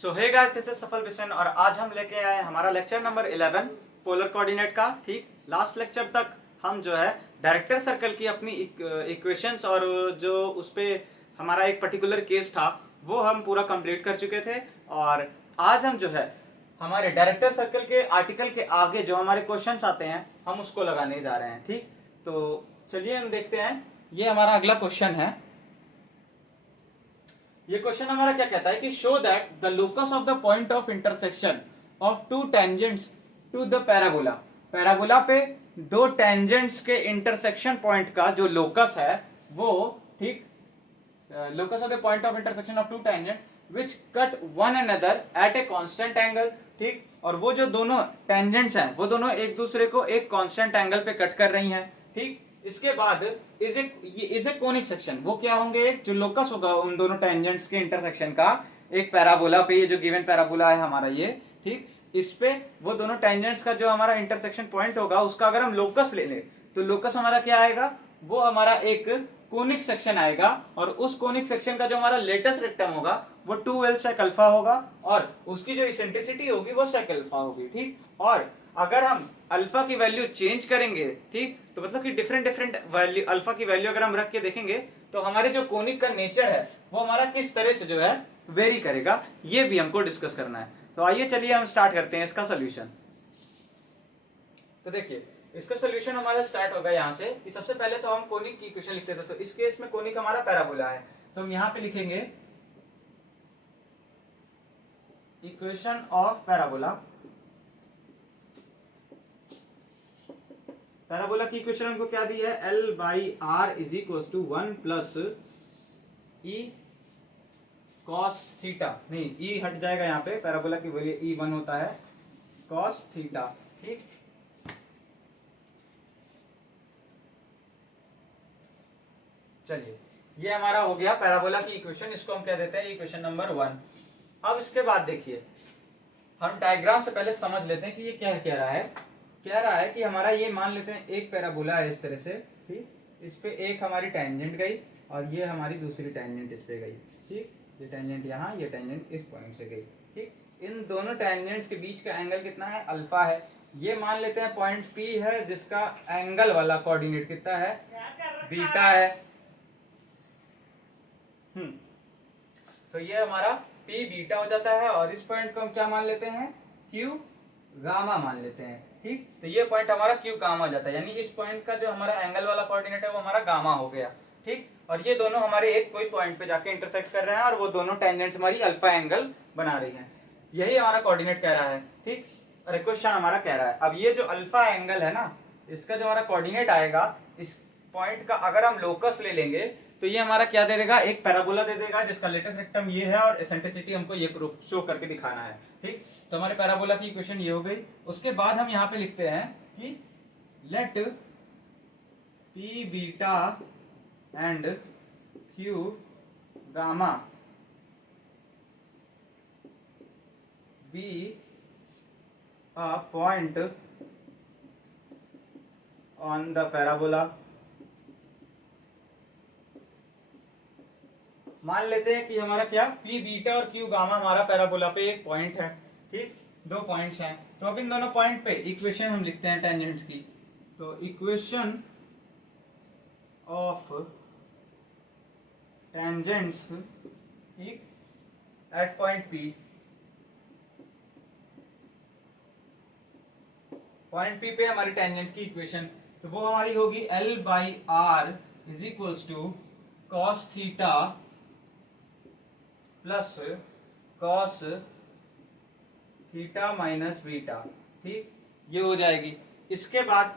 So hey guys, this is Safal Bishan और आज हम लेके आए हमारा लेक्चर नंबर 11 पोलर कोऑर्डिनेट का। ठीक, लास्ट लेक्चर तक हम जो है डायरेक्टर सर्कल की अपनी इक्वेशंस और जो उस पे हमारा एक पर्टिकुलर केस था वो हम पूरा कंप्लीट कर चुके थे। और आज हम जो है हमारे डायरेक्टर सर्कल के आर्टिकल के आगे जो हमारे क्वेश्चंस आते हैं हम उसको लगाने जा रहे हैं। ठीक, तो चलिए हम देखते हैं। ये हमारा अगला क्वेश्चन है। ये क्वेश्चन हमारा क्या कहता है कि show that the locus of the point of intersection of two tangents to the parabola. Parabola पे दो टेंजेंट्स के इंटरसेक्शन पॉइंट का जो लोकस है वो, ठीक, locus of the point of intersection of two tangent which cut one another at a constant angle. ठीक, और वो जो दोनों टेंजेंट्स हैं वो दोनों एक दूसरे को एक कांस्टेंट एंगल पे कट कर रही हैं। ठीक, इसके बाद इज ए कोनिक सेक्शन, वो क्या होंगे, एक जो लोकस होगा उन दोनों टेंजेंट्स के इंटरसेक्शन का एक पैराबोला पे, ये जो गिवन पैराबोला है हमारा ये, ठीक, इस पे वो दोनों टेंजेंट्स का जो हमारा इंटरसेक्शन पॉइंट होगा उसका अगर हम लोकस ले लें तो लोकस हमारा क्या आएगा, वो हमारा एक कोनिक सेक्शन आएगा। और उस कोनिक सेक्शन का जो हमारा लेटेस्ट रेक्टम होगा वो 2l sec अल्फा होगा और उसकी जो इसेंट्रिसिटी होगी वो sec अल्फा होगी। ठीक, और अगर हम अल्फा की वैल्यू चेंज करेंगे, ठीक, तो मतलब कि डिफरेंट डिफरेंट वैल्यू अल्फा की वैल्यू अगर हम रख के देखेंगे तो हमारे जो कोनिक का नेचर है वो हमारा किस तरह से जो है वेरी करेगा, ये भी हमको डिस्कस करना है। तो आइए चलिए हम स्टार्ट करते हैं इसका सोल्यूशन। तो देखिए इसका सोल्यूशन हमारा स्टार्ट होगा यहाँ से कि सबसे पहले तो हम कोनिक की इक्वेशन लिखते थे। तो इस केस में कोनिक हमारा पैराबोला है तो हम यहाँ पे लिखेंगे इक्वेशन ऑफ पैराबोला। पैराबोला की इक्वेशन हमको क्या दी है, L by are is equal to 1 plus E cos theta, नहीं ई हट जाएगा यहाँ पे, पैराबोला की वैल्यू E1 होता है कॉस थीटा। ठीक, चलिए ये हमारा हो गया पैराबोला की इक्वेशन, इसको हम कह देते हैं इक्वेशन नंबर 1। अब इसके बाद देखिए हम डायग्राम से पहले समझ लेते हैं कि ये क्या कह रहा है। कह रहा है कि हमारा ये मान लेते हैं एक पैराबोला है इस तरह से, ठीक, इस पे एक हमारी टेंजेंट गई और ये हमारी दूसरी टेंजेंट इस पे गई। ठीक, ये टेंजेंट यहाँ, ये टेंजेंट इस पॉइंट से गई। ठीक, इन दोनों टेंजेंट्स के बीच का एंगल कितना है, अल्फा है। ये मान लेते हैं पॉइंट P है जिसका एंगल वाला कोऑर्डिनेट कितना है, बीटा है। तो ये हमारा P बीटा हो जाता है और इस पॉइंट को हम क्या मान लेते हैं, Q गामा मान लेते हैं। ठीक, तो ये पॉइंट हमारा Q गामा हो जाता है, यानी इस पॉइंट का जो हमारा एंगल वाला कोऑर्डिनेट है वो हमारा गामा हो गया। ठीक, और ये दोनों हमारे एक कोई पॉइंट पे जाके इंटरसेक्ट कर रहे हैं और वो दोनों टेंजेंट्स हमारी अल्फा एंगल बना रही हैं। यही हमारा कोऑर्डिनेट कह रहा है। ठीक, और क्वेश्चन हमारा कह रहा है अब ये जो अल्फा एंगल है ना, इसका जो हमारा कोऑर्डिनेट आएगा इस पॉइंट का अगर हम लोकस ले लेंगे तो ये हमारा क्या दे देगा, एक पैराबोला दे देगा जिसका लेटेस्ट रेक्टम ये है और एसेंट्रिसिटी हमको ये प्रूफ शो करके दिखाना है। ठीक, तो हमारे पैराबोला की इक्वेशन ये हो गई। उसके बाद हम यहाँ पे लिखते हैं कि let P beta and Q gamma be a point on the parabola. मान लेते हैं कि हमारा क्या, P बीटा और Q गामा हमारा पैराबोला पे एक पॉइंट है। ठीक, दो पॉइंट्स हैं। तो अब इन दोनों पॉइंट पे इक्वेशन हम लिखते हैं टेंजेंट्स की। तो equation of tangents at point P, point P पे हमारी टेंजेंट की इक्वेशन, तो वो हमारी होगी L by are is equals to cos theta plus cos theta minus beta. ठीक, ये हो जाएगी। इसके बाद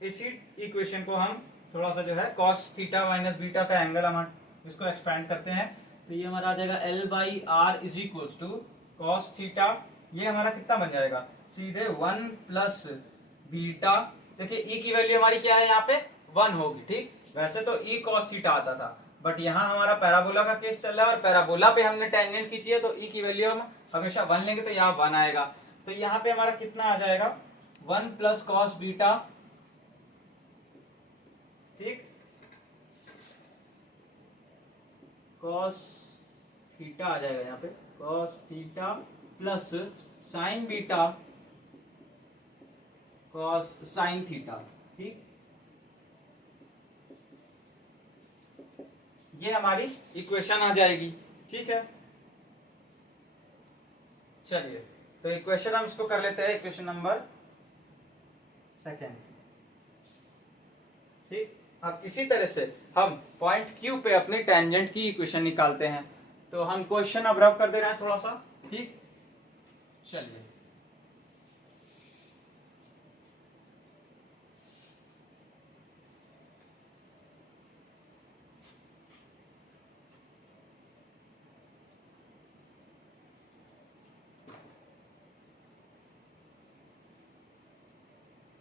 इसी इक्वेशन को हम थोड़ा सा जो है कॉस थीटा माइनस बीटा का एंगल हम इसको एक्सपेंड करते हैं तो ये हमारा आ जाएगा L by are is equals to cos theta, ये हमारा कितना बन जाएगा, सीधे 1 प्लस बीटा। देखिए E की वैल्यू हमारी क्या है यहाँ पे 1 होगी। ठीक, वैसे तो E cos थीटा आता था बट यहाँ हमारा पैराबोला का केस चल रहा है और पैराबोला पे हमने टेंजेंट खींची है तो E की वैल्यू हम हमेशा 1 लेंगे तो यहाँ 1 आएगा। तो यहाँ पे हमारा कितना आ जाएगा 1 प्लस कॉस बीटा। ठीक, कॉस थीटा आ जाएगा यहाँ पे, cos theta plus sign beta cos sine theta. ठीक, ये हमारी इक्वेशन आ जाएगी। ठीक है, चलिए तो इक्वेशन हम इसको कर लेते हैं, इक्वेशन नंबर सेकेंड। ठीक, अब इसी तरह से हम पॉइंट क्यू पे अपनी टेंजेंट की इक्वेशन निकालते हैं। तो हम क्वेश्चन अब रब कर दे रहे हैं थोड़ा सा। ठीक, चलिए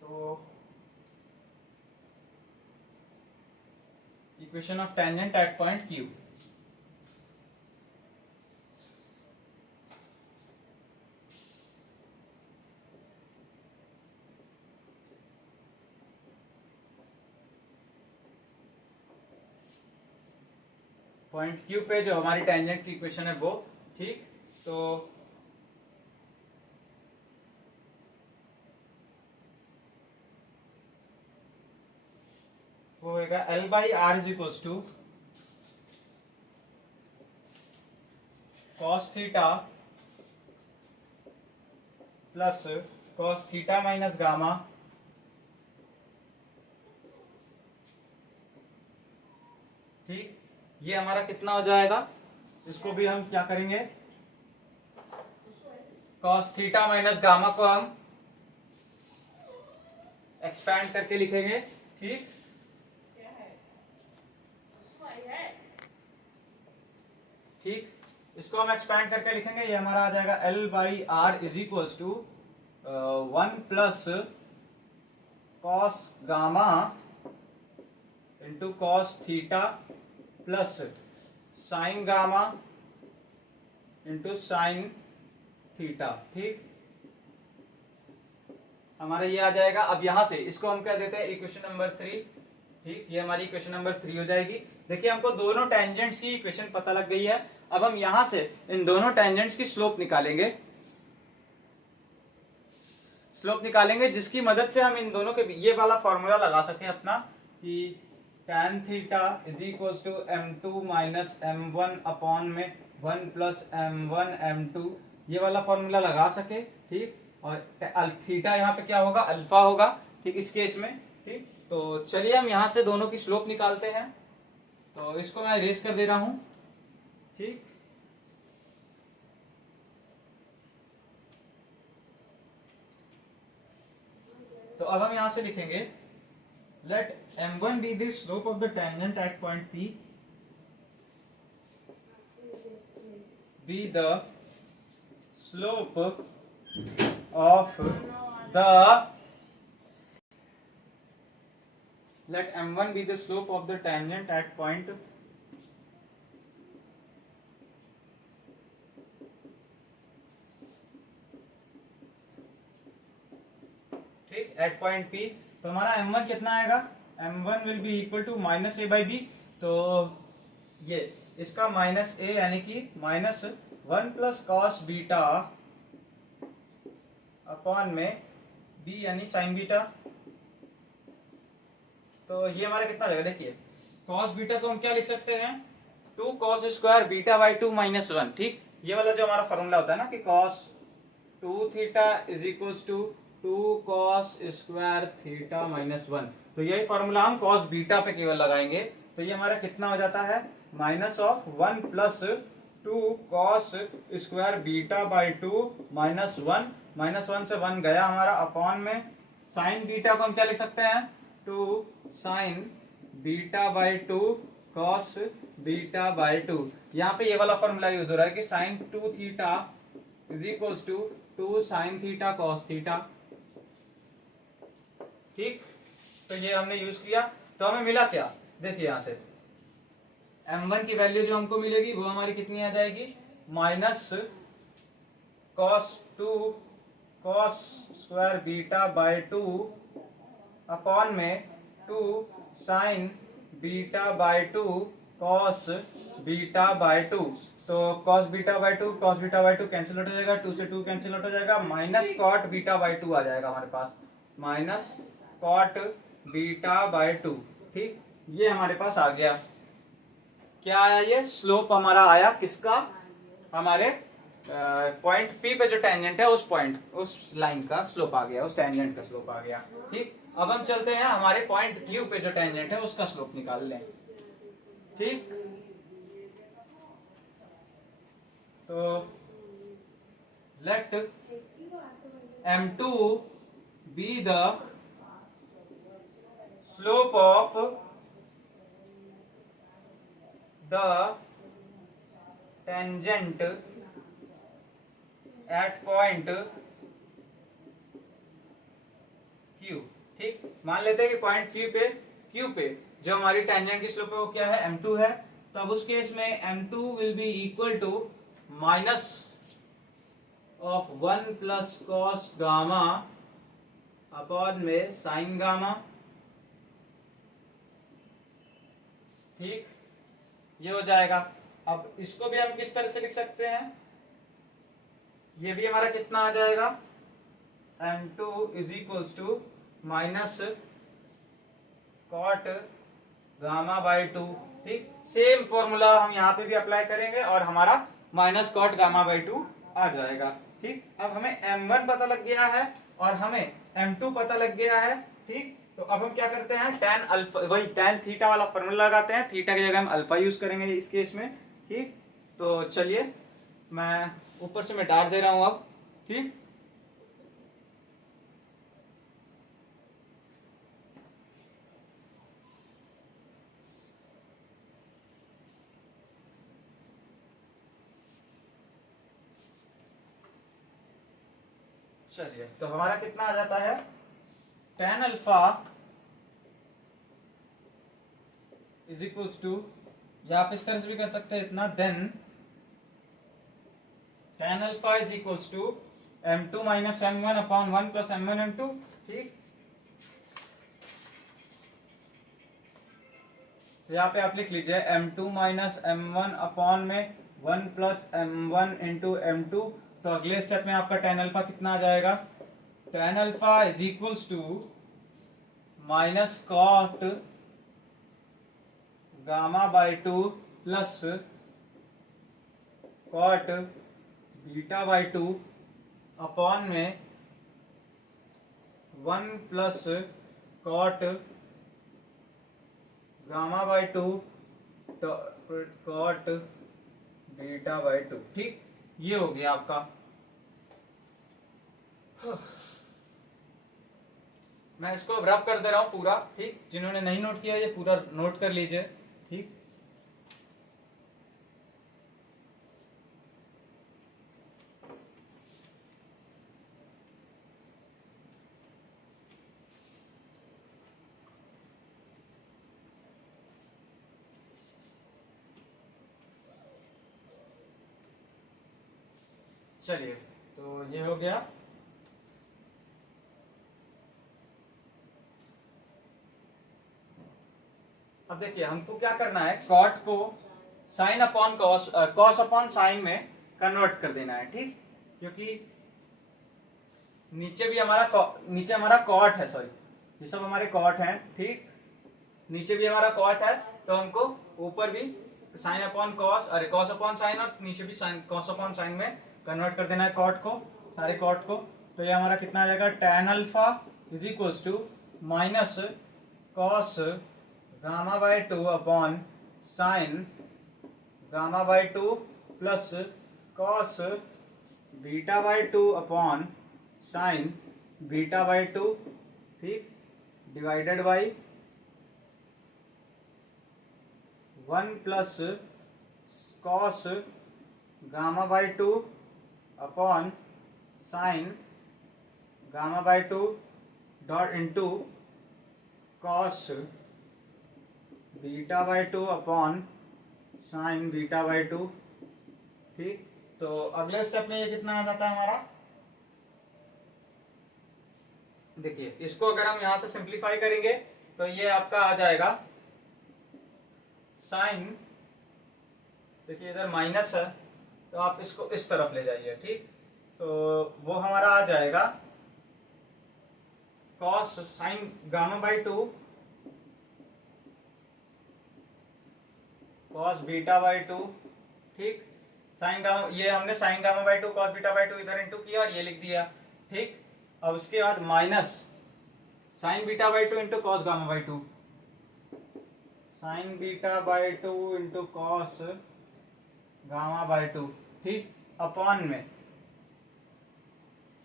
तो equation of tangent at point Q. Point Q पे जो हमारी टेंजेंट की इक्वेशन है वो। ठीक, तो वो होगा L by are is equals to cos theta plus cos theta minus gamma ठीक, ये हमारा कितना हो जाएगा, इसको भी हम क्या करेंगे, कॉस थीटा माइनस गामा को हम एक्सपैंड करके लिखेंगे। ठीक, ठीक, इसको हम एक्सपैंड करके लिखेंगे, ये हमारा आ जाएगा L by are is equals to 1 plus cos gamma into cos theta plus sine gamma into sine theta. ठीक, हमारा ये आ जाएगा। अब यहां से इसको हम क्या देते हैं, इक्वेशन नंबर 3। ठीक, ये हमारी इक्वेशन नंबर 3 हो जाएगी। देखिए हमको दोनों टेंजेंट्स की इक्वेशन पता लग गई है। अब हम यहां से इन दोनों टेंजेंट्स की स्लोप निकालेंगे, जिसकी मदद से हम इन दोनों के ये वाला फॉर्मूला लगा सके अपना कि tan theta is equal to m2 minus m1 upon में 1 प्लस m1 m2, ये वाला फॉर्मूला लगा सके। ठीक, और थीटा यहाँ पे क्या होगा, अल्फा होगा। ठीक, इस केस में। ठीक, तो चलिए हम यहां से दोनों की स्लोप निकालते हैं। तो इसको मैं इरेज कर दे रहा हूं। ठीक, तो अब हम यहां से लिखेंगे let m1 be the slope of the tangent at point P, be the slope of the let m1 be the slope of the tangent at point ठीक, एट पॉइंट P। तो हमारा m1 कितना आएगा, m1 will be equal to minus a by B. तो ये इसका minus a यानी कि minus 1 plus cos beta upon में b यानी साइन बीटा। तो ये हमारा कितना आ जाएगा, देखिए कॉस बीटा को हम क्या लिख सकते हैं, 2 cos square beta by 2 minus 1। ठीक, ये वाला जो हमारा फॉर्मूला होता है ना कि cos 2 theta is equals to 2 cos square theta minus 1। तो यही फॉर्मूला हम कॉस बीटा पे केवल लगाएंगे। तो ये हमारा कितना हो जाता है, minus of 1 plus 2 cos square beta by 2 minus 1, minus 1 से 1 गया हमारा, अपॉन में साइन बीटा को हम क्या लिख सकते हैं, 2 sign beta by 2 cos beta by 2। यहाँ पे ये वाला फॉर्मूला यूज हो रहा है कि sine 2 theta is equals to 2 sine theta cos theta. ठीक, तो ये हमने यूज किया। तो हमें मिला क्या, देखिए यहां से m1 की वैल्यू जो हमको मिलेगी वो हमारी कितनी आ जाएगी, minus cos 2 cos square beta by 2 upon में 2 sign beta by 2 cos beta by to. तो cos beta by to cancel out हो जाएगा, 2 से 2 कैंसिल आउट हो जाएगा, minus cot beta by to आ जाएगा हमारे पास, minus cot beta by two. ठीक, ये हमारे पास आ गया। क्या आया? ये स्लोप हमारा आया किसका? हमारे पॉइंट P पे जो टेंजेंट है उस पॉइंट, उस लाइन का स्लोप आ गया, उस टेंजेंट का स्लोप आ गया। ठीक, अब हम चलते हैं हमारे पॉइंट Q पे जो टेंजेंट है उसका स्लोप निकाल लें। ठीक, तो late M2 be the slope of the tangent at point Q। ठीक, मान लेते हैं कि पॉइंट Q पे जो हमारी टेंजेंट की स्लोप है वो क्या है? M2 है। तब उस केस में M2 will be equal to minus of 1 plus cos gamma upon में साइन गामा। ठीक, ये हो जाएगा। अब इसको भी हम किस तरह से लिख सकते हैं? ये भी हमारा कितना आ जाएगा? M2 is equals to minus cot gamma by two. ठीक, सेम फॉर्मूला हम यहाँ पे भी अप्लाई करेंगे और हमारा minus cot gamma by to आ जाएगा। ठीक, अब हमें M1 पता लग गया है और हमें M2 पता लग गया है। ठीक, तो अब हम क्या करते हैं? tan अल्फा, वही tan थीटा वाला फॉर्मूला लगाते हैं। थीटा की जगह हम अल्फा यूज करेंगे इस केस में। ठीक, तो चलिए मैं ऊपर से मिटा दे रहा हूं अब। ठीक, चलिए तो हमारा कितना आ जाता है? tan alpha is equals to, या आप इस तरह से भी कर सकते हैं इतना, then tan alpha is equals to M2 minus M1 upon 1 plus M1 M2। ठीक, तो यहाँ पे आप लिख लीजिए M2 माइनस M1 अपॉन में 1 प्लस M1 इंटू M2। तो अगले स्टेप में आपका tan अल्फा कितना आ जाएगा? tan alpha is equals to minus cot gamma by two plus cot beta by two upon में 1 plus cot gamma by two cot beta by two. ठीक, ये हो गया आपका। मैं इसको अब रब कर दे रहा हूं पूरा। ठीक, जिन्होंने नहीं नोट किया ये पूरा नोट कर लीजिए। ठीक, चलिए तो ये हो गया। अब देखिए हमको क्या करना है, कॉट को sine upon cos, cos upon sine में कन्वर्ट कर देना है। ठीक, क्योंकि नीचे भी हमारा कॉट है, सॉरी ये सब हमारे कॉट हैं। ठीक, नीचे भी हमारा कॉट है तो हमको ऊपर भी साइन अपॉन कॉस, अरे कॉस अपॉन साइन, और नीचे भी साइन कॉस अपॉन साइन में कन्वर्ट कर देना है कॉट को, सारे कॉट को। तो ये हमारा कितना आ जाएगा? tan alpha is equals to minus cos gamma by two upon sine gamma by two plus cos beta by two upon sine beta by two. ठीक, divided by 1 plus cos gamma by two upon sine gamma by to dot into cos beta by two upon sine beta by two. ठीक, तो अगले step में ये कितना आ जाता है हमारा? देखिए इसको अगर हम यहां से सिंप्लीफाई करेंगे तो ये आपका आ जाएगा साइन देखिए इधर माइनस है, तो आप इसको इस तरफ ले जाइए, ठीक। तो वो हमारा आ जाएगा cos sine gamma by two cos beta by two, ठीक। साइन गामा, ये हमने sign gamma by two cos beta by two इधर इंटू किया और ये लिख दिया, ठीक। अब उसके बाद minus sign beta by two into cos gamma by two, sign beta by two into cos gamma by two, ठीक। अपॉन में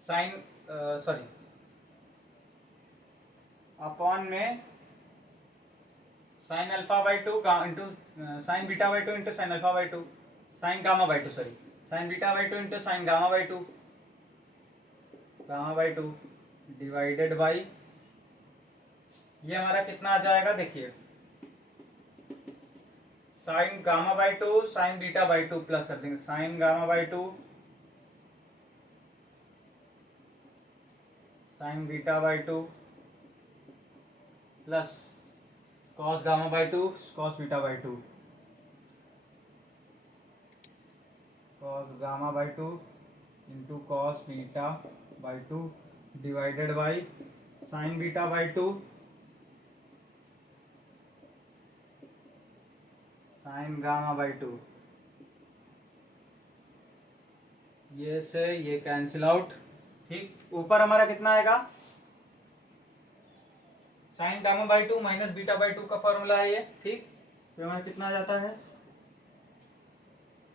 साइन सॉरी अपॉन में sine alpha by two into sine beta by two into sine alpha by two, sign gamma by two, sorry sine beta by two into sine gamma by two, gamma by two divided by, ये हमारा कितना आ जाएगा, देखिए sign gamma by two sign beta by two plus कर देंगे sign gamma by two sign beta by two plus cos gamma by two cos beta by two, cos gamma by two into cos beta by two divided by sine beta by two sign gamma by two, ये से ये cancel out, ठीक। ऊपर हमारा कितना आएगा, sign gamma by two minus beta by two का formula है ये, ठीक। तो हमारा कितना आ जाता है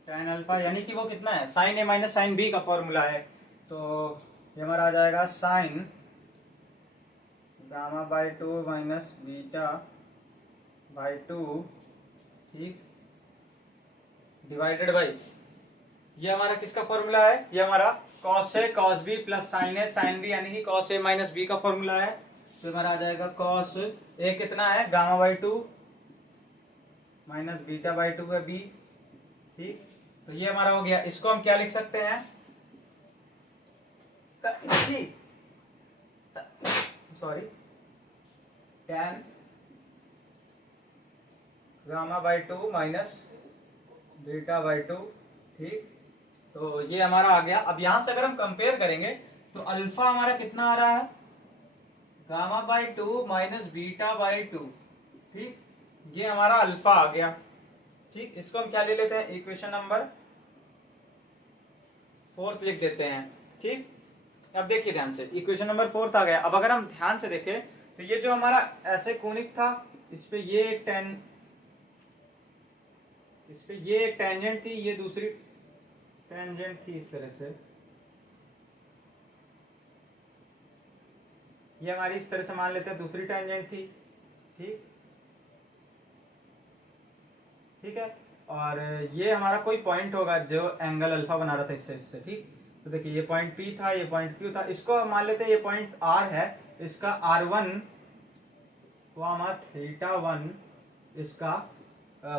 tan अल्फा, यानी कि वो कितना है साइन ए माइनस साइन बी का फॉर्मूला है, तो ये हमारा आ जाएगा sign gamma by two minus beta by two, ठीक, डिवाइडेड बाई, ये हमारा किसका फॉर्मूला है, ये हमारा cos ए cos बी प्लस साइन ए साइन बी, यानी कि cos ए माइनस बी का फॉर्मूला है। तो हमारा आ जाएगा cos ए कितना है gamma by two minus beta by two है बी, ठीक। तो ये हमारा हो गया, इसको हम क्या लिख सकते हैं, sorry tan gamma by two minus beta by two, ठीक। तो ये हमारा आ गया। अब यहां से अगर हम कंपेयर करेंगे तो अल्फा हमारा कितना आ रहा है, gamma by two minus beta by two, ठीक। ये हमारा अल्फा आ गया, ठीक। इसको हम क्या ले लेते हैं, इक्वेशन नंबर 4 लिख देते हैं, ठीक। अब देखिए ध्यान से, इक्वेशन नंबर 4 आ गया। अब अगर हम ध्यान से देखें तो ये जो हमारा ऐसे कोनिक था, इस पे ये एक टेंजेंट थी, ये दूसरी टेंजेंट थी, इस तरह से ये हमारी इस तरह से मान लेते हैं दूसरी टेंजेंट थी, ठीक, ठीक है। और ये हमारा कोई पॉइंट होगा जो एंगल अल्फा बना रहा था इससे इससे, ठीक। तो देखिए ये पॉइंट P था, ये पॉइंट Q था, इसको मान लेते हैं ये पॉइंट R है, इसका R1 थीटा 1 इसका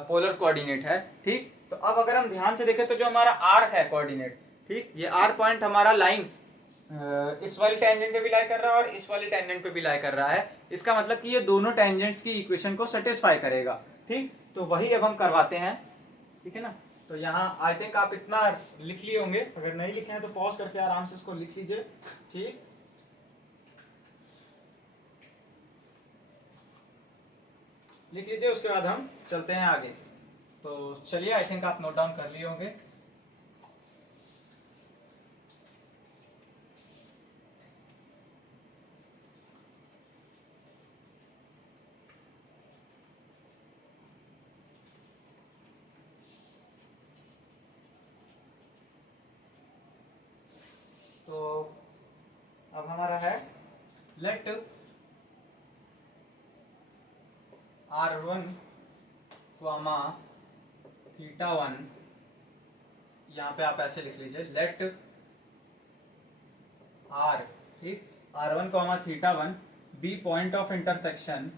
पोलर कोऑर्डिनेट है, ठीक। तो अब अगर हम ध्यान से देखें तो जो हमारा R है कोऑर्डिनेट, ठीक, ये R पॉइंट हमारा लाइन इस वाली टेंजेंट पे भी लाई कर रहा है और इस वाली टेंजेंट पे भी लाई कर रहा है। इसका मतलब कि ये दोनों टेंजेंट्स की इक्वेशन को सेटिस्फाई करेगा, ठीक। तो वही अब हम करवाते हैं, ठीक है ना। तो यहाँ आई थिंक आप इतना लिख लिए होंगे, अगर नहीं लिखे हैं तो पॉज करके आराम से इसको लिख लीजिए, ठीक। लिख लीजिए, उसके बाद हम चलते हैं आगे। तो चलिए, आई थिंक आप नोट डाउन कर लिए होंगे। तो अब हमारा है लेट R1 कॉमा थीटा 1, यहाँ पे आप ऐसे लिख लीजिए लेट R, ठीक, R1 comma theta 1 be point of intersection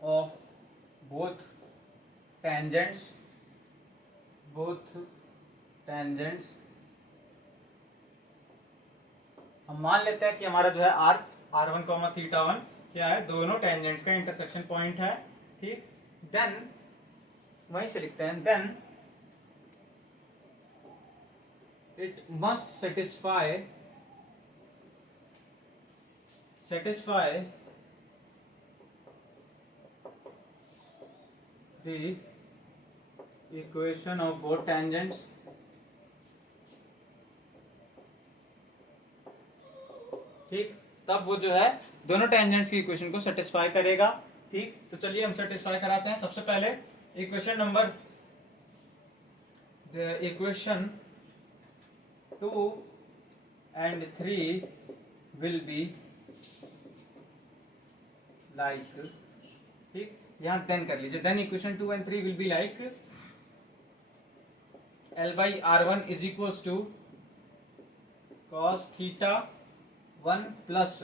of both tangents हम मान लेते हैं कि हमारा जो है r1 कॉमा थीटा 1 क्या है, दोनों टेंजेंट्स का इंटरसेक्शन पॉइंट है, ठीक। देन वहीं से लिखते हैं, then it must satisfy the equation of both tangents ठीक, तब वो जो है दोनों टेंजेंट्स की इक्वेशन को सेटिस्फाई करेगा, ठीक। तो चलिए हम सेटिस्फाई कराते हैं। सबसे पहले equation number 2 and 3 will be like, ठीक, यहां देन कर लीजिए। Then equation 2 and 3 will be like L by R1 is equals to cos theta 1 plus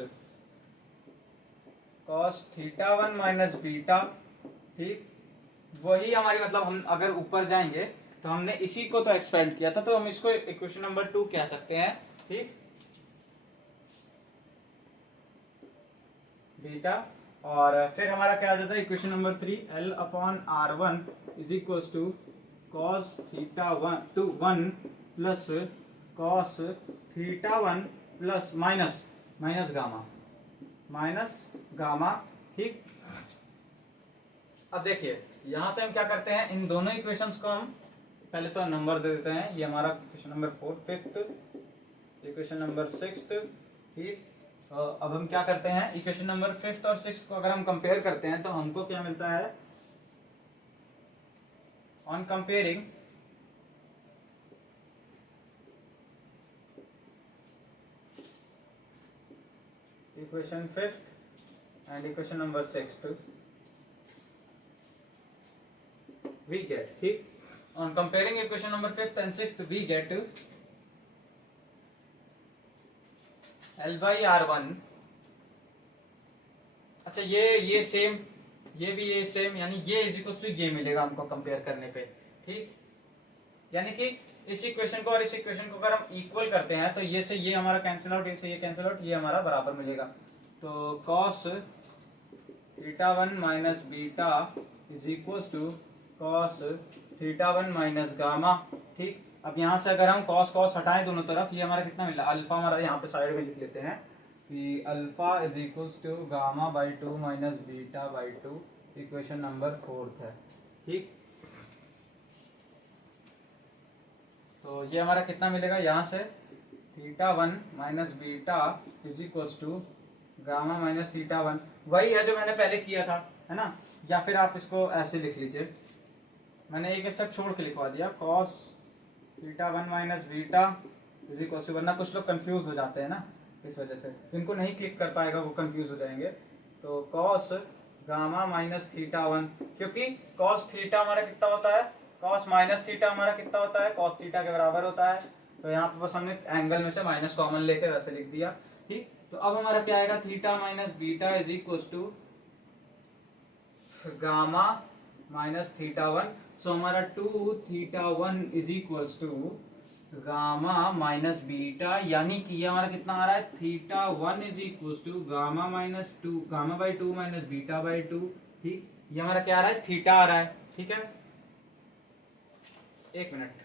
cos theta 1 minus beta, ठीक। वही हमारी मतलब हम अगर ऊपर जाएंगे तो हमने इसी को तो एक्सपेंड किया था, तो हम इसको इक्वेशन नंबर 2 कह सकते हैं, ठीक। बीटा, और फिर हमारा क्या आ जाता है equation number 3, L upon R1 is equals to cos theta 1 plus cos theta 1 plus minus gamma, ठीक। अब देखिए यहां से हम क्या करते हैं, इन दोनों इक्वेशंस को हम पहले तो नंबर दे देते हैं। ये हमारा equation number 4, 5th, equation number 6th, ठीक। अब हम क्या करते हैं, इक्वेशन नंबर 5th और 6th को अगर हम कंपेयर करते हैं तो हमको क्या मिलता है, on comparing equation 5th and equation number 6th we get, ठीक। on comparing equation number 5th and 6th we get L by R1, अच्छा ये सेम, ये भी ये सेम, यानी ये इज इक्वल टू ये मिलेगा हमको कंपेयर करने पे, ठीक। यानी कि इस इक्वेशन को और इस इक्वेशन को अगर हम इक्वल करते हैं तो ये से ये हमारा कैंसिल आउट, ये से ये कैंसिल आउट, ये हमारा बराबर मिलेगा। तो cos theta 1 minus beta is equal to cos theta 1 minus gamma, ठीक। अब यहाँ से अगर हम cos हटाएं दोनों तरफ, ये हमारा कितना मिला, अल्फा हमारा यहाँ पे साइड में लिख लेते हैं कि alpha is equal to gamma by 2 minus beta by 2, equation number 4 है, ठीक। तो ये हमारा कितना मिलेगा, यहाँ से theta 1 minus beta is equal to gamma minus theta 1, वही है जो मैंने पहले किया था, है ना। या फिर आप इसको ऐसे लिख लीजिए, मैंने एक स्टेप छोड़ के लिखवा दिया, cos theta 1 minus beta is equal to, वरना कुछ लोग कंफ्यूज हो जाते हैं ना, इस वजह से इनको नहीं क्लिक कर पाएगा, वो कंफ्यूज हो जाएंगे। तो cos गामा माइनस थीटा 1, क्योंकि cos थीटा हमारा कितना होता है, cos माइनस थीटा हमारा कितना होता है, cos थीटा के बराबर होता है। तो यहाँ पे बस हमने एंगल में से माइनस कॉमन लेकर वैसे लिख दिया, ठीक। तो अब हमारा क्या आएगा, theta minus beta is equal to gamma minus theta 1। So हमारा 2 theta 1 is equal to gamma minus beta, यानी कि ये हमारा कितना आ रहा है, theta 1 is equal to gamma minus 2, gamma by 2 minus beta by 2, ठीक। ये हमारा क्या आ रहा है, थीटा आ रहा है, ठीक है। एक मिनट,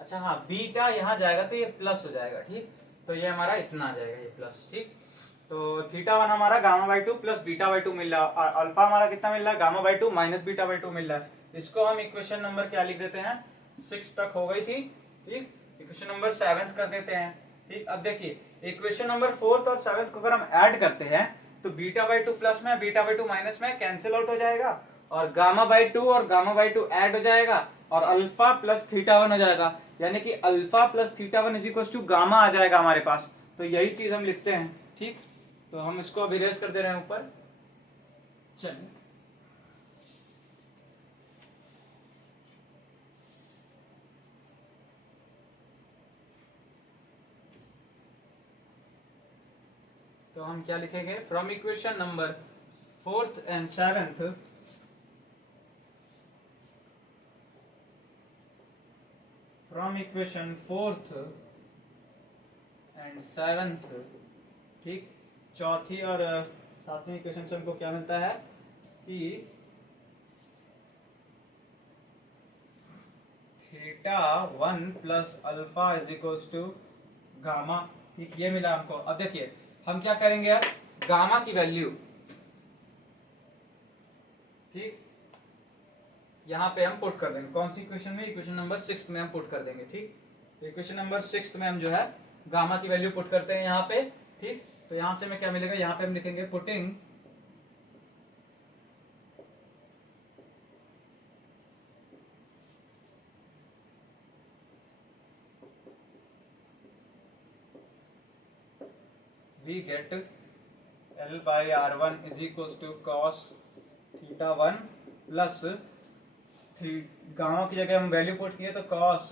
अच्छा हाँ, बीटा यहाँ जाएगा तो ये प्लस हो जाएगा, ठीक। तो ये हमारा इतना आ जाएगा, ये प्लस, ठीक। तो थीटा 1 हमारा gamma by 2 plus beta by 2 मिल रहा है, और अल्फा हमारा कितना मिल रहा है, gamma by 2 minus beta by 2 मिल रहा है। इसको हम इक्वेशन नंबर क्या लिख देते हैं, 6 तक हो गई थी, ठीक। इक्वेशन नंबर 7 कर देते हैं, ठीक। अब देखिए इक्वेशन नंबर 4 और 7 को अगर हम ऐड करते हैं तो बीटा बाई 2 प्लस में बीटा बाई 2 माइनस में कैंसिल आउट हो जाएगा, और गामा बाई 2 और गामा बाई 2 ऐड हो जाएगा, और अल्फा प्लस थीटा 1 हो जाएगा, यानी कि alpha plus theta 1 is equal to gamma आ जाएगा हमारे पास। तो यही चीज हम लिखते हैं, ठीक। तो हम इसको अब इरेज कर दे रहे हैं ऊपर, चलिए तो हम क्या लिखेंगे, from equation number 4th and 7th, from equation 4th and 7th, ठीक, चौथी और सातवीं इक्वेशन से हमको क्या मिलता है कि theta 1 plus alpha is equals to gamma, ठीक, ये मिला हमको। अब देखिए हम क्या करेंगे, अब गामा की वैल्यू, ठीक, यहाँ पे हम पुट कर देंगे। कौन सी इक्वेशन में, इक्वेशन नंबर 6 में हम पुट कर देंगे, ठीक। इक्वेशन नंबर 6 में हम जो है गामा की वैल्यू पुट करते हैं यहाँ पे, ठीक। तो यहाँ से हमें क्या मिलेगा, यहाँ पे हम लिखेंगे putting we get L by R1 is equals to cos theta 1 plus gamma की जगह हम वैल्यू पुट किए तो cos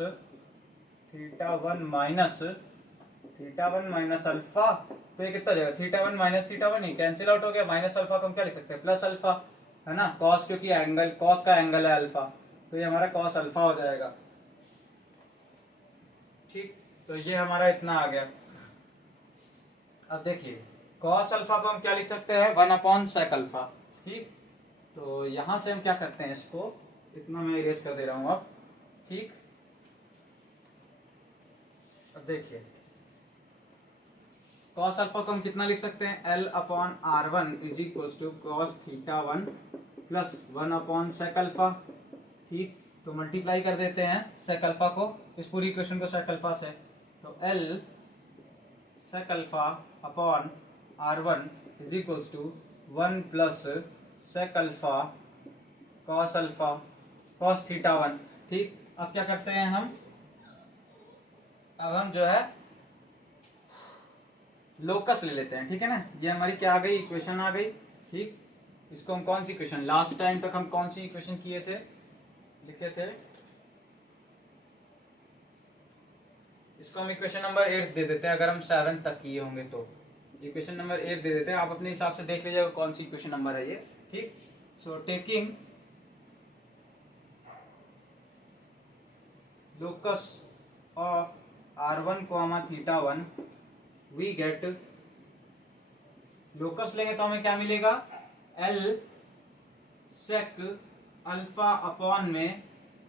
थीटा 1 माइनस अल्फा, तो ये कितना जाएगा, थीटा 1 माइनस थीटा 1 ही कैंसिल आउट हो गया, माइनस अल्फा को हम क्या लिख सकते हैं, प्लस अल्फा, है ना, cos क्योंकि एंगल, cos का एंगल है अल्फा, तो ये हमारा cos अल्फा हो जाएगा, ठीक। तो ये हमारा इतना आ गया। अब देखिए cos अल्फा को हम क्या लिख सकते हैं, 1 अपॉन sec अल्फा, ठीक। तो यहां से हम क्या करते हैं, इसको इतना मैं इरेज कर दे रहा हूं अब, ठीक। अब देखिए cos अल्फा को हम कितना लिख सकते हैं, L upon R1 is equal to cos theta 1 plus 1 upon sec alpha, ठीक। तो मल्टीप्लाई कर देते हैं sec अल्फा को, इस पूरी इक्वेशन को sec अल्फा से, तो L sec alpha upon R1 is equal to 1 plus sec alpha cos theta 1, ठीक। अब क्या करते हैं हम, अब हम जो है लोकस ले लेते हैं, ठीक है ना। ये हमारी क्या आ गई, इक्वेशन आ गई, ठीक। इसको हम कौन सी इक्वेशन, लास्ट टाइम तक हम कौन सी इक्वेशन किए थे, लिखे थे, इसको हम इक्वेशन नंबर 8 दे देते हैं, अगर हम 7 तक किए होंगे तो इक्वेशन नंबर 8 दे देते हैं, आप अपने हिसाब से देख लीजिएगा कौन सी इक्वेशन नंबर है ये, ठीक। So taking locus of R1 comma theta 1 we get, locus लेंगे तो हमें क्या मिलेगा, L sec अल्फा अपॉन में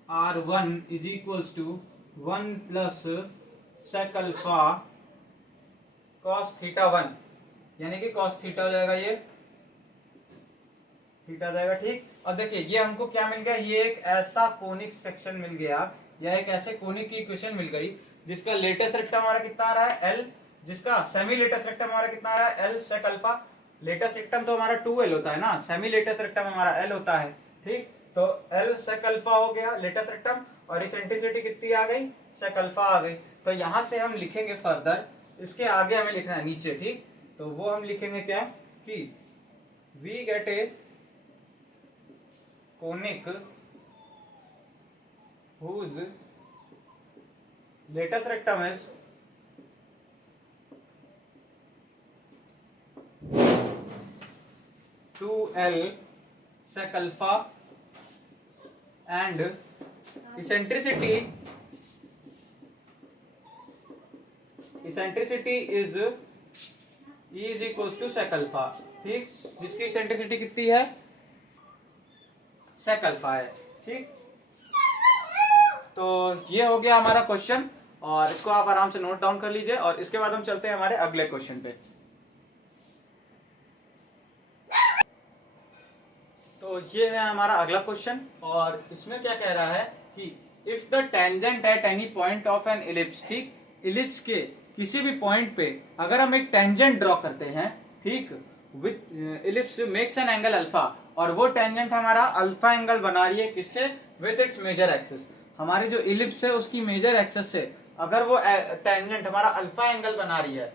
R1 is equals to 1 plus sec alpha cos theta 1, यानी कि cos थीटा हो जाएगा, ये थीटा जाएगा, ठीक। और देखिए ये हमको क्या मिल गया, ये एक ऐसा कोनिक सेक्शन मिल गया, या एक ऐसे कोनिक की इक्वेशन मिल गई जिसका लेटेस्ट रेक्टम हमारा कितना आ रहा है, L, जिसका सेमी लेटेस्ट रेक्टम हमारा कितना आ रहा है, L sec alpha. Latus rectum तो हमारा 2L होता है ना, सेमी लेटेस्ट रेक्टम हमारा L होता है, ठीक। तो L sec अल्फा हो गया लेटेस्ट रेक्टम, और इसेंट्रिसिटी कितनी आ गई, sec अल्फा आ गई। तो यहां से हम लिखेंगे फर्दर, इसके आगे हमें लिखना है नीचे, ठीक। तो वो हम लिखेंगे क्या, कि we get a conic whose latest rectum is 2L sec alpha and eccentricity is E is equals to sec alpha, ठीक। जिसकी इसेंट्रिसिटी कितनी है, sec अल्फा है, ठीक। तो ये हो गया हमारा क्वेश्चन, और इसको आप आराम से नोट डाउन कर लीजिए, और इसके बाद हम चलते हैं हमारे अगले क्वेश्चन पे। तो ये है हमारा अगला क्वेश्चन, और इसमें क्या कह रहा है कि if the tangent at any point of N ellipse, ठीक, इलिप्स के किसी भी पॉइंट पे अगर हम एक टेंजेंट ड्रॉ करते हैं, ठीक, with ellipse makes an angle alpha, और वो टेंजेंट हमारा अल्फा एंगल बना रही है, किससे, विद इट्स मेजर एक्सिस। हमारी जो इलिप्स है उसकी मेजर एक्सिस से अगर वो टेंजेंट हमारा अल्फा एंगल बना रही है,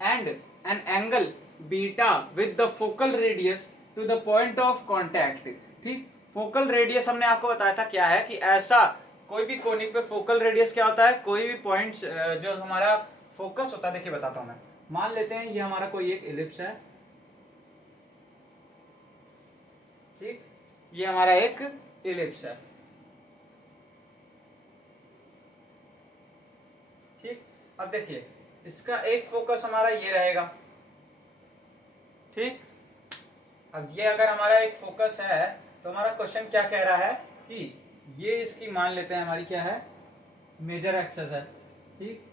and an angle beta with the focal radius to the point of contact. ठीक, फोकल रेडियस हमने आपको बताया था क्या है, कि ऐसा कोई भी कोनिक पे फोकल रेडियस क्या होता है, कोई भी पॉइंट जो हमारा फोकस होता है, देखिए बताता हूं मैं। मान लेते हैं ये हमारा कोई एक इलिप्स है, ठीक, ये हमारा एक इलिप्स है, ठीक। अब देखिए इसका एक फोकस हमारा ये रहेगा, ठीक। अब ये अगर हमारा एक फोकस है तो हमारा क्वेश्चन क्या कह रहा है कि ये इसकी मान लेते हैं हमारी क्या है, मेजर एक्सेस है, ठीक।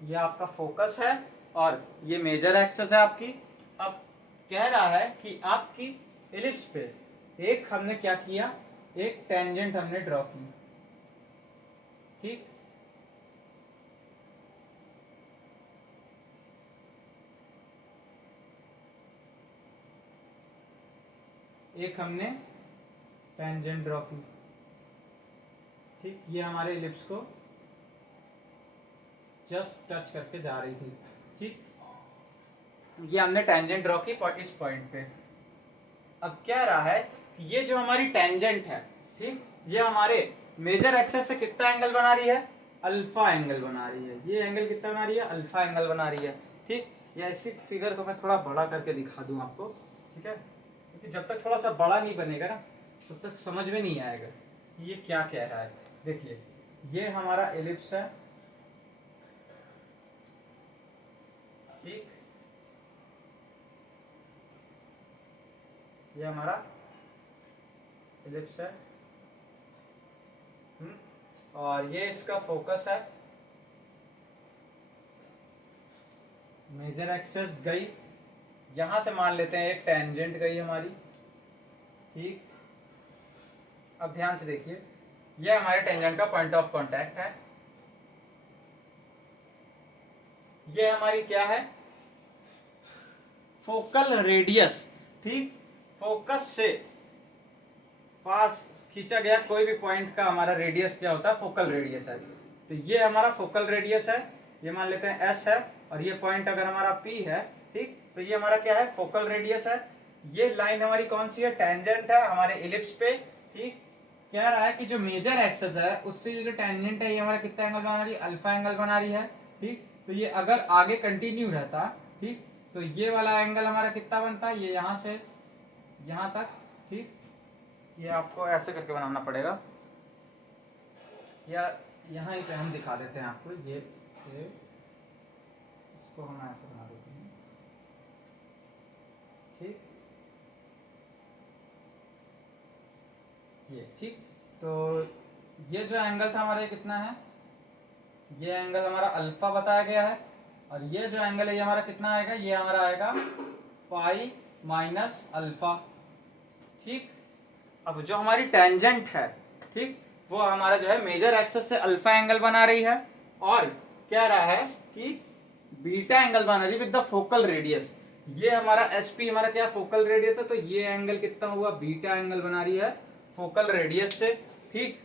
ये आपका फोकस है और ये मेजर एक्सेस है आपकी। अब कह रहा है कि आपकी इलिप्स पे एक हमने क्या किया, एक टेंजेंट हमने ड्रॉ की, ठीक। एक हमने टेंजेंट ड्रॉ की, ठीक। ये हमारे इलिप्स को जस्ट टच करके जा रही थी, ठीक। ये हमने टेंजेंट ड्रॉ की इस पॉइंट पे। अब क्या रहा है कि ये जो हमारी टेंजेंट है, ठीक, ये हमारे मेजर एक्सेस से कितना एंगल बना रही है, अल्फा एंगल बना रही है। ये एंगल कितना बना रही है, अल्फा एंगल बना रही है, ठीक। ये ऐसी फिगर को मैं थोड़ा बड़ा करके दिखा दूं आपको, ठीक है, क्योंकि जब तक थोड़ा सा बड़ा नहीं बनेगा ना तब तक समझ में नहीं आएगा कि ये क्या कह रहा है। देखिए ये हमारा एलिप्स है, ठीक, ये हमारा एलिप्स है, और ये इसका फोकस है, मेजर एक्सेस गई, यहां से मान लेते हैं एक टेंजेंट गई हमारी, ठीक। अब ध्यान से देखिए ये हमारे टेंजेंट का पॉइंट ऑफ कांटेक्ट है, ये हमारी क्या है, फोकल रेडियस, ठीक। फोकस से पास खींचा गया कोई भी पॉइंट का हमारा रेडियस क्या होता है, फोकल रेडियस है। तो ये हमारा फोकल रेडियस है, ये मान लेते हैं एस है, और ये पॉइंट अगर हमारा पी है, ठीक, तो ये हमारा क्या है, फोकल रेडियस है। ये लाइन हमारी कौन सी है, टेंजेंट है हमारे इलिप्स पे, ठीक। कह रहा है कि जो मेजर एक्सेस है उससे जो टेंजेंट है ये हमारा कितना एंगल बना रही है, अल्फा एंगल बना रही है, ठीक। तो ये अगर आगे कंटिन्यू रहता, ठीक, तो ये वाला एंगल हमारा कितना बनता है, ये यहां से यहां तक, ठीक। ये आपको ऐसे करके बनाना पड़ेगा, या यहाँ पे हम दिखा देते हैं आपको, ये इसको हम ऐसे बना देते हैं, ठीक, ये, ठीक। तो ये जो एंगल था हमारा कितना है, ये एंगल हमारा अल्फा बताया गया है, और ये जो एंगल है ये हमारा कितना आएगा, ये हमारा आएगा पाई माइनस अल्फा, ठीक। अब जो हमारी टेंजेंट है, ठीक, वो हमारा जो है मेजर एक्सेस से अल्फा एंगल बना रही है, और क्या रहा है कि बीटा एंगल बना रही है विद द फोकल रेडियस। ये हमारा एसपी हमारा क्या फोकल रेडियस है, तो ये एंगल कितना हुआ, बीटा एंगल बना रही है फोकल रेडियस से, ठीक।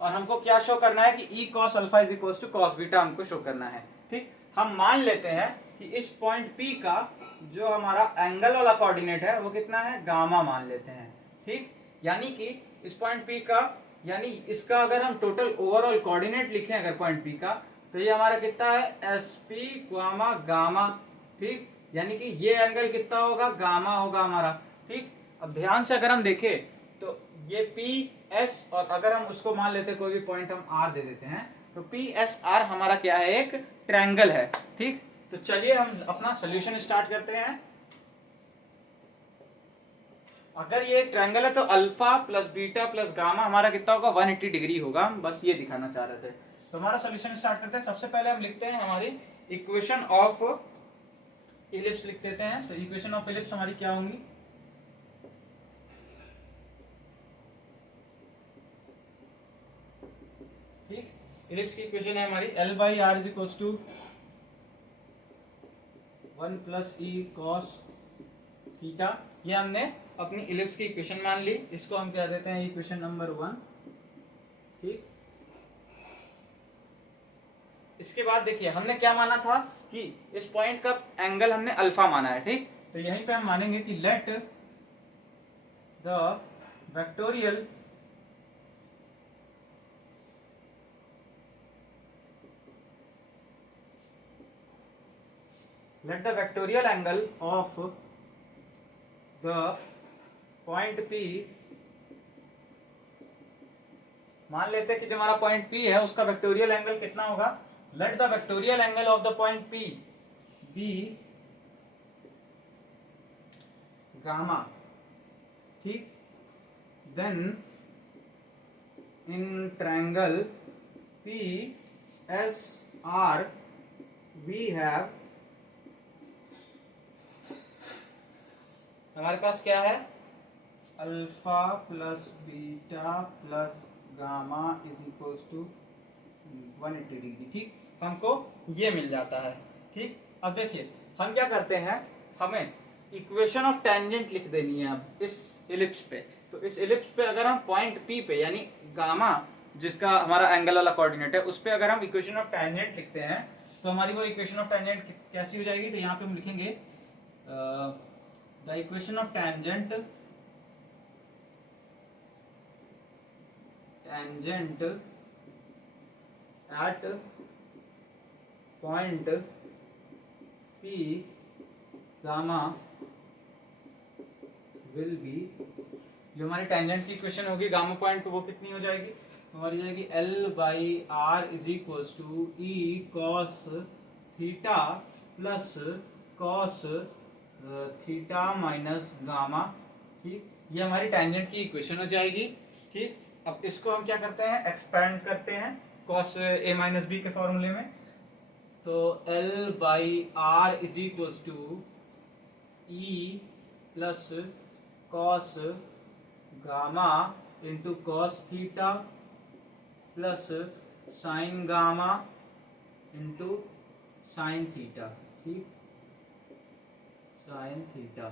और हमको क्या शो करना है कि e cos alpha is equal to cos beta हमको शो करना है, ठीक। हम मान लेते हैं कि इस पॉइंट पी का जो हमारा एंगल वाला कोऑर्डिनेट है वो कितना है, गामा मान लेते हैं, ठीक। यानी कि इस पॉइंट पी का, यानी इसका अगर हम टोटल ओवरऑल कोऑर्डिनेट लिखें अगर पॉइंट पी का, तो ये हमारा कितना है, एस पी गामा गामा, ठीक। यानी कि ये एंगल कितना होगा, गामा होगा हमारा, ठीक। अब ध्यान से अगर हम देखें तो ये पी एस, और अगर हम उसको मान लेते कोई भी पॉइंट हम आर दे देते हैं, तो पी एस आर हमारा क्या है, एक ट्रायंगल है, ठीक। तो चलिए हम अपना सोल्यूशन स्टार्ट करते हैं। अगर ये ट्रायंगल है तो alpha plus beta plus gamma हमारा कितना होगा, 180 डिग्री होगा। हम बस ये दिखाना चाह रहे थे। तो हमारा सोल्यूशन स्टार्ट करते हैं। सबसे पहले हम लिखते हैं हमारी इक्वेशन ऑफ इलिप्स लिख देते हैं। तो इक्वेशन ऑफ इलिप्स हमारी क्या होंगी, इलिप्स की इक्वेशन है हमारी L by are is equal to 1 plus E cos theta. ये हमने अपनी इलिप्स की इक्वेशन मान ली, इसको हम क्या देते हैं इक्वेशन नंबर 1। ठीक, इसके बाद देखिए हमने क्या माना था कि इस पॉइंट का एंगल हमने अल्फा माना है। ठीक, तो यहीं पे हम मानेंगे कि let the vectorial angle of the point P, मान लेते हैं कि जो हमारा पॉइंट P है उसका वेक्टोरियल एंगल कितना होगा। Let the vectorial angle of the point P B gamma. ठीक, then in triangle P S R we have, हमारे पास क्या है alpha plus beta plus gamma is equal to 180 degree. ठीक, हमको ये मिल जाता है। ठीक, अब देखिए हम क्या करते हैं, हमें इक्वेशन ऑफ टेंजेंट लिख देनी है अब इस इलिप्स पे। तो इस इलिप्स पे अगर हम पॉइंट P पे यानी गामा जिसका हमारा एंगल वाला कोऑर्डिनेट है उस पे अगर हम इक्वेशन ऑफ टेंजेंट लिखते हैं तो हमारी वो इक्वेशन ऑफ टेंजेंट कैसी हो जाएगी। तो यहाँ पे हम लिखेंगे the equation of tangent at point P gamma will be, जो हमारी टेंजेंट की इक्वेशन होगी गामा पॉइंट पे वो कितनी हो जाएगी, हमारी जाएगी L by are is equal to e cos theta plus cos theta minus gamma. ठीक, ये हमारी टेंजेंट की इक्वेशन हो जाएगी। ठीक, अब इसको हम क्या करते हैं एक्सपेंड करते हैं कॉस ए माइनस बी के फॉर्मूले में। तो L by are is equal to E plus cos gamma into cos theta plus sine gamma into sine theta. ठीक, sine theta,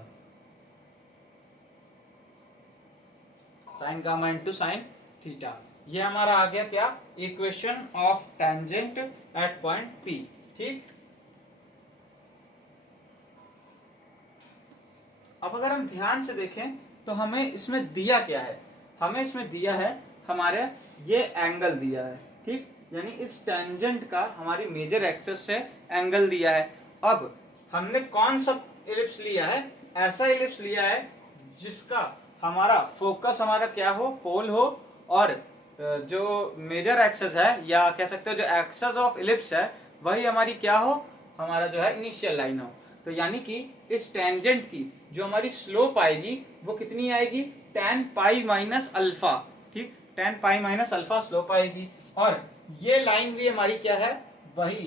sign gamma into sine theta, ये हमारा आ गया क्या equation of tangent at point P। ठीक, अब अगर हम ध्यान से देखें तो हमें इसमें दिया क्या है, हमें इसमें दिया है हमारे ये एंगल दिया है। ठीक, यानी इस टेंजेंट का हमारी मेजर एक्सिस से एंगल दिया है। अब हमने कौन सा इलिप्स लिया है, ऐसा इलिप्स लिया है जिसका हमारा फोकस हमारा क्या हो पोल हो, और जो मेजर एक्सिस है या कह सकते हो जो एक्सिस ऑफ इलिप्स है वही हमारी क्या हो, हमारा जो है इनिशियल लाइन हो। तो यानी कि इस टेंजेंट की जो हमारी स्लोप आएगी वो कितनी आएगी tan पाई माइनस अल्फा। ठीक, tan pi minus alpha slope आएगी, और ये लाइन भी हमारी क्या है वही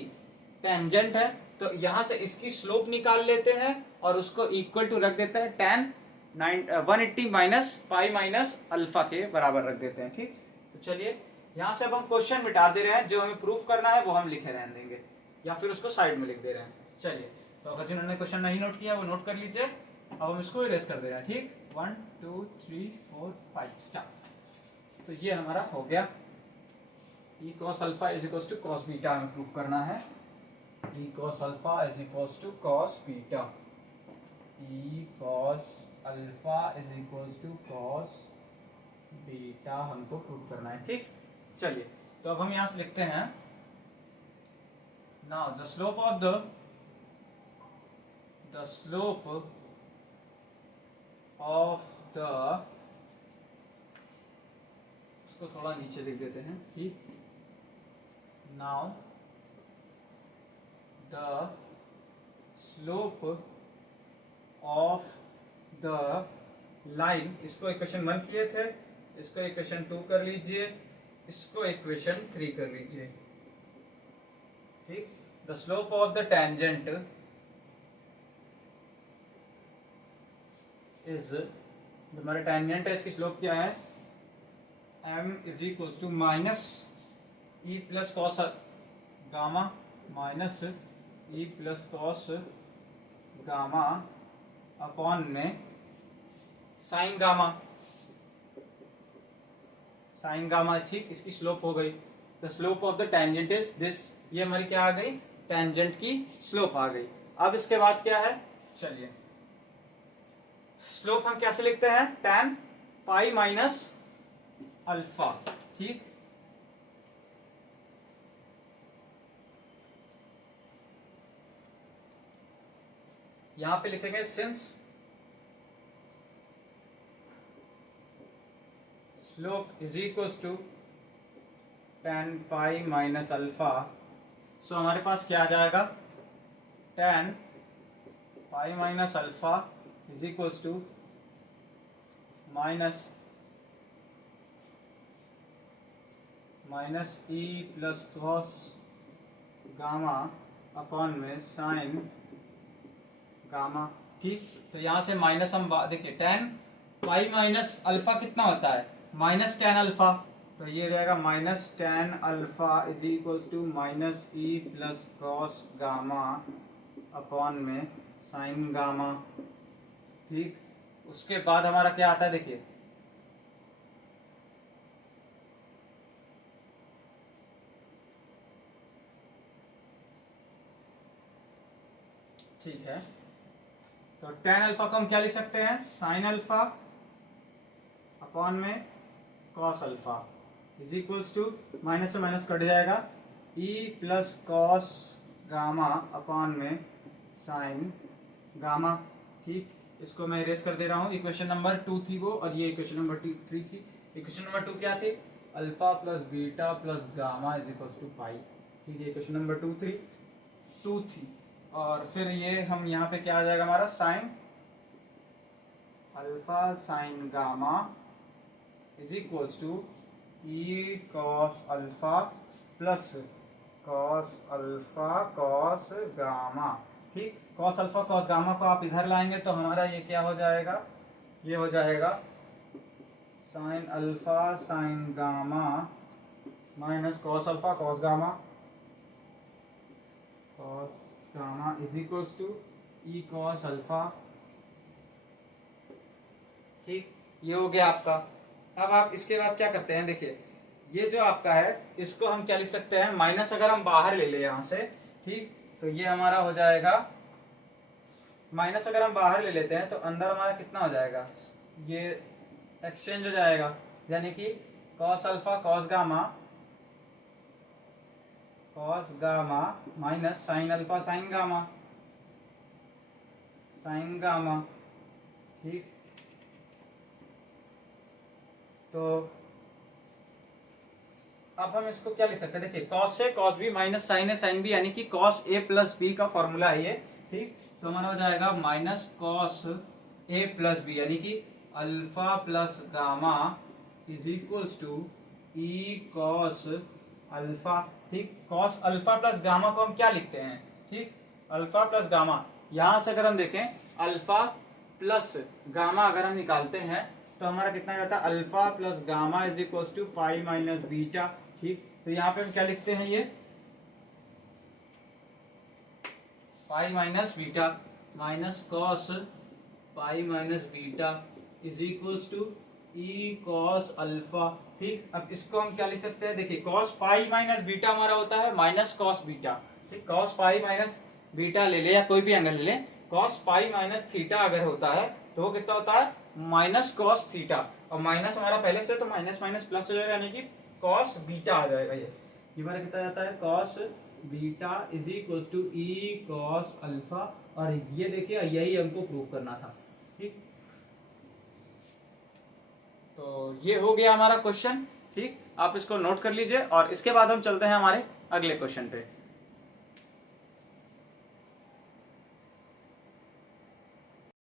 टेंजेंट है। तो यहां से इसकी स्लोप निकाल लेते हैं और उसको इक्वल टू रख देते हैं tan 180 minus pi minus alpha के बराबर रख देते हैं। ठीक, तो चलिए यहां से अब हम क्वेश्चन मिटा दे रहे हैं, जो हमें प्रूफ करना है वो हम लिखे रहने देंगे या फिर उसको साइड में लिख दे रहे हैं। चलिए, तो अगर जिन्होंने क्वेश्चन नहीं नोट किया वो नोट कर लीजिए। अब हम इसको इरेज कर दे रहे हैं। ठीक, 1 2 3 4 5 स्टार्ट। तो ये हमारा हो गया e cos alpha is equal to cos beta हमें प्रूफ करना है। E cos alpha is equal to cos beta, e cos alpha is equal to cos beta हमको प्रूफ करना है। ठीक, चलिए तो अब हम यहां से लिखते हैं now the slope of the slope of the, इसको थोड़ा नीचे लिख देते हैं। ठीक, now the slope of the line, इसको इक्वेशन 1 किए थे, इसको इक्वेशन 2 कर लीजिए, इसको इक्वेशन 3 कर लीजिए। ठीक, the slope of the tangent is, जो हमारा टेंजेंट है इसकी स्लोप क्या है m is equal to minus e plus cos gamma minus e plus cos gamma upon में साइन गामा, साइन गामा, ठीक, इसकी स्लोप हो गई। The slope of the tangent is this, ये हमारी क्या आ गई, टेंजेंट की स्लोप आ गई। अब इसके बाद क्या है, चलिए स्लोप हम कैसे लिखते हैं, tan पाई माइनस अल्फा, ठीक। यहां पे लिखेंगे since slope is equal to tan pi minus alpha, सो हमारे पास क्या आ जाएगा, tan pi minus alpha is equal to minus e plus cos gamma upon में साइन गामा, ठीक। तो यहां से माइनस हम देखिए tan पाई माइनस अल्फा कितना होता है, माइनस tan अल्फा, तो ये रहेगा minus tan alpha is equal to minus e plus cos gamma upon में साइन गामा, ठीक। उसके बाद हमारा क्या आता है, देखिए ठीक है, तो tan अल्फा को हम क्या लिख सकते हैं, साइन अल्फा अपॉन में cos alpha is equals to, minus से माइनस कट जाएगा, e plus cos gamma upon में साइन गामा, ठीक। इसको मैं इरेज कर दे रहा हूँ, इक्वेशन नंबर 2 थी वो, और ये इक्वेशन नंबर 3 थी। इक्वेशन नंबर 2 क्या थी, alpha plus beta plus gamma is equals to पाई, ठीक है। इक्वेशन नंबर 2 थी, और फिर ये हम यहाँ पे क्या आ जाएगा हमारा, sine alpha sine gamma is equals to e cos alpha plus cos alpha cos gamma, ठीक। कॉस अल्फा कॉस गामा को आप इधर लाएंगे तो हमारा ये क्या हो जाएगा, ये हो जाएगा sine alpha sine gamma minus cos alpha cos gamma is equals to e cos alpha, ठीक। ये हो गया आपका। अब आप इसके बाद क्या करते हैं, देखिए ये जो आपका है इसको हम क्या लिख सकते हैं, माइनस अगर हम बाहर ले ले यहां से, ठीक, तो ये हमारा हो जाएगा, माइनस अगर हम बाहर ले लेते हैं तो अंदर हमारा कितना हो जाएगा, ये एक्सचेंज हो जाएगा, यानी कि cos alpha cos gamma minus sign alpha sine gamma, ठीक। तो अब हम इसको क्या लिख सकते हैं, देखिए कॉस से कॉस बी माइनस साइन है साइन बी, यानी कि कॉस ए प्लस बी का फॉर्मूला है ये, ठीक। तो हमारा हो जाएगा minus cos a plus b, यानी कि alpha plus gamma is equals to e cos alpha, ठीक। कॉस अल्फा प्लस गामा को हम क्या लिखते हैं, ठीक, अल्फा प्लस गामा, यहां से अगर हम देखें अल्फा प्लस गामा अगर हम निकालते हैं तो हमारा कितना रहता है, alpha plus gamma is equals to pi minus beta, ठीक। तो यहाँ पे हम क्या लिखते हैं, ये pi minus beta minus cos pi minus beta is equals to e cos alpha, ठीक। अब इसको हम क्या लिख सकते हैं, देखिए कॉस पाई माइनस बीटा हमारा होता है माइनस कॉस बीटा, ठीक। कॉस पाई माइनस बीटा ले ले या कोई भी एंगल ले ले, कॉस पाई माइनस थीटा अगर होता है तो वो कितना होता है, माइनस कॉस थीटा, और माइनस हमारा पहले से तो माइनस माइनस प्लस हो जाएगा, यानी कि कॉस बीटा आ जाएगा, ये हमारा कितना जाता है, cos beta is equal to e cos alpha, और ये देखिए यही हमको प्रूव करना था, ठीक। तो ये हो गया हमारा क्वेश्चन, ठीक। आप इसको नोट कर लीजिए और इसके बाद हम चलते हैं हमारे अगले क्वेश्चन पे।